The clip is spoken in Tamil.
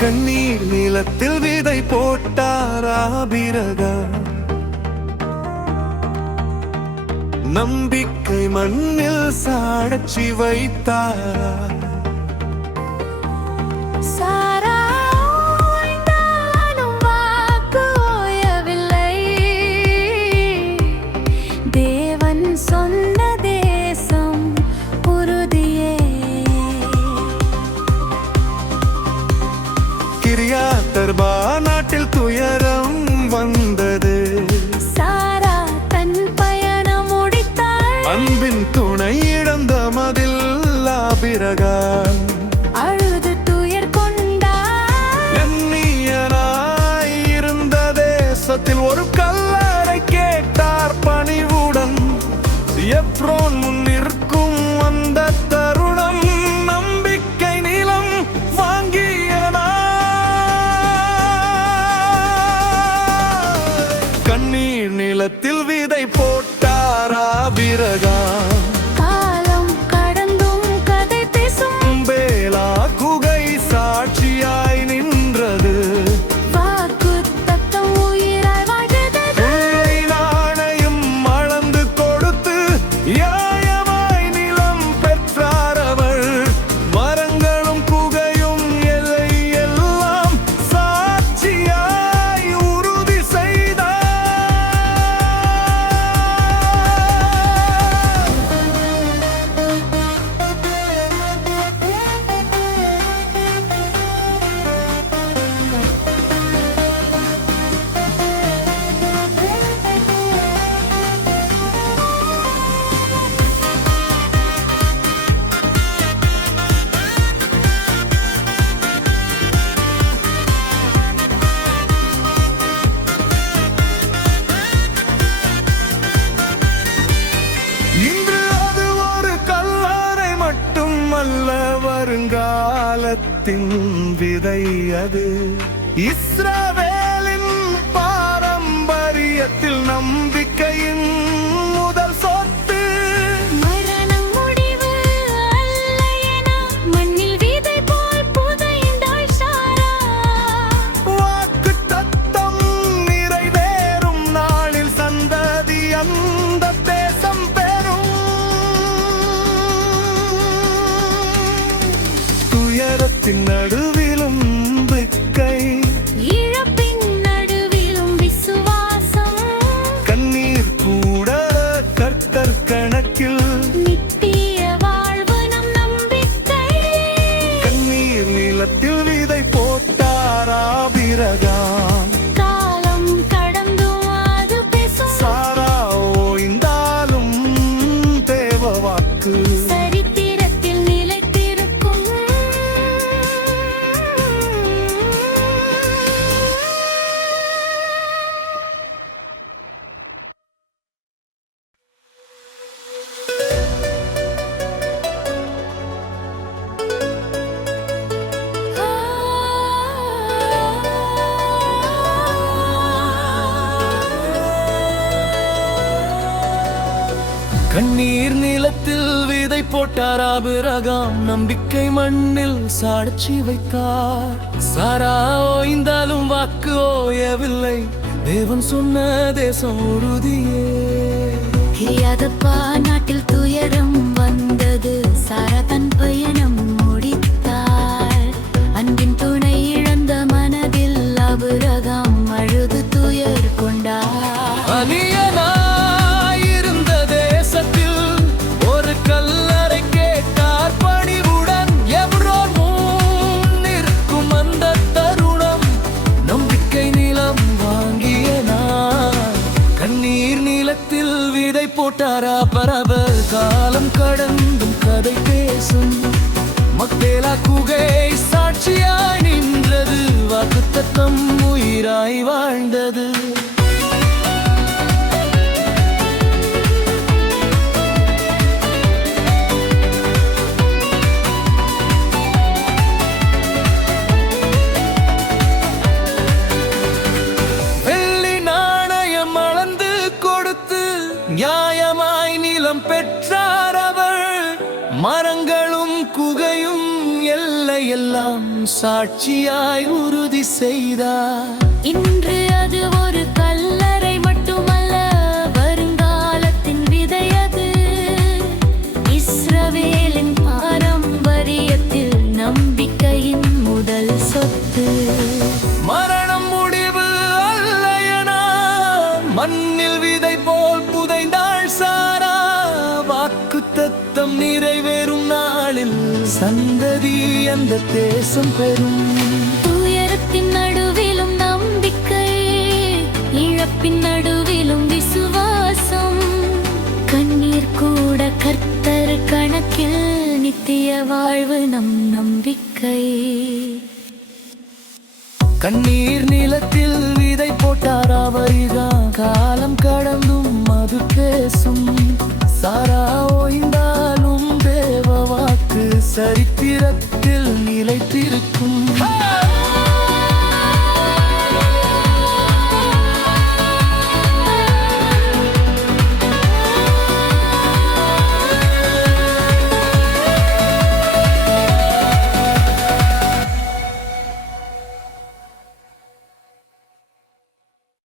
கண்ணீர் நிலத்தில் விதை போட்டார் ஆபிரகாம். நம்பிக்கை மண்ணில் சாட்சி வைத்தார். கிரியாத்தர்பா நாட்டில் துயரம் வந்தது. சாரா தன் பயணம் முடித்தாள். அன்பின் துணை இழந்த மதில் ஆபிரகாம் அழுது துயர் கொண்டார். எண்ணியனாய் இருந்த தேசத்தில் ஒரு கல்லறை கேட்டார் பணிவுடன். எப்ரோன் முன் நிற்கும் அந்த தருணம் நம்பிக்கை நிலம் வாங்கியனா. கண்ணீர் நிலத்தில் விதை போட்டார் ஆபிரகாம். காலம் கடந்தும் கதை பேசும். பேலா குகை சாட்சியாய் நின்றது. வாக்குத்தத்தம் உயிராய் வாழ்ந்தது. நாணயம் அளந்து கொடுத்து நியாயமாய் நிலம் பெற்றார் அவர். மரங்களும் குகையும் எல்லை எல்லாம் சாட்சியாய் உறுதி செய்தார். இன்று அது ஒரு கல்லறை மட்டுமல்ல, வருங்காலத்தின் விதை அது. இஸ்ரவேலின் பாரம்பரியத்தில் நம்பிக்கையின் முதல் சொத்து. மரணம் முடிவு அல்ல என மண்ணில் விதை போல் புதைந்தாள் சாரா. வாக்குத்தத்தம் நிறைவேறும் நாளில் சந்ததி அந்த தேசம் பெறும். துயரத்தின் நடுவிலும் நம்பிக்கை, இழப்பின் நடுவிலும் விசுவாசம். கண்ணீர் கூட கர்த்தர் கணக்கில். நித்திய வாழ்வு நம் நம்பிக்கை. கண்ணீர் நிலத்தில் விதை போட்டார் ஆபிரகாம். காலம் கடந்தும் அது பேசும். சாரா ஓய்ந்தாலும் தேவ வாக்கு. சரித்திரத்தில் நிலைத்திருக்கும். கண்ணீர் நிலத்தில் விதை போட்டார் ஆபிரகாம். நம்பிக்கை மண்ணில் சாட்சி வைத்தார். சாரா ஓய்ந்தாலும் வாக்கு ஓயவில்லை. தேவன் சொன்ன தேசம் உறுதியே. கிரியாதப்பா நாட்டில் துயரம் வந்தது. சாரா தன் பயணம் முடித்தாள். அன்பின் துணை இழந்த மனதில் ஆபிரகாம் அழுது துயர் கொண்டார். அந்நியனாயிருந்த தேசத்தில் ஒரு கல்லறை கேட்டார் பணிவுடன். எப்ரோன் முன் நிற்கும் அந்த தருணம் நம்பிக்கை நிலம் வாங்கிய நாள். கண்ணீர் நிலத்தில் விதை போட்டாரா பரவர். காலம் கடந்தும் கதை பேசும். மக்பேலா குகை சாட்சியாய் நின்றது. வாக்குத்தத்தம் உயிராய் வாழ்ந்தது. வெள்ளி நாணயம் அளந்து கொடுத்து நியாயமாய் நிலம் பெற்றார் அவர். மரங்களும் குகையும் எல்லையெல்லாம் சாட்சியாய் உறுதி செய்தார். இன்று அது ஒரு கல்லறை மட்டுமல்ல, வருங்காலத்தின் விதை அது. இஸ்ரவேலின் பாரம்பரியத்தில் நம்பிக்கையின் முதல் சொத்து. மரணம் முடிவு அல்லையனா, மண்ணில் விதை போல் புதைந்தாள் சாரா. வாக்குத்தத்தம் நிறைவேறும் நாளில் சந்ததி அந்த தேசம் பெறும். துயரத்தின் நடுவிலும் நம்பிக்கை, இழப்பின் நடுவிலும் விசுவாசம். கண்ணீர் கூட கர்த்தர் கணக்கில், நித்திய வாழ்வு நம் நம்பிக்கை. கண்ணீர் நிலத்தில் விதை போட்டார் அவரிகா, காலம் கடந்தும் அது பேசும். சாரா ஓய்ந்தாலும் தேவ வாக்கு சரித்திரத்தில் நிலைத்திருக்கும்.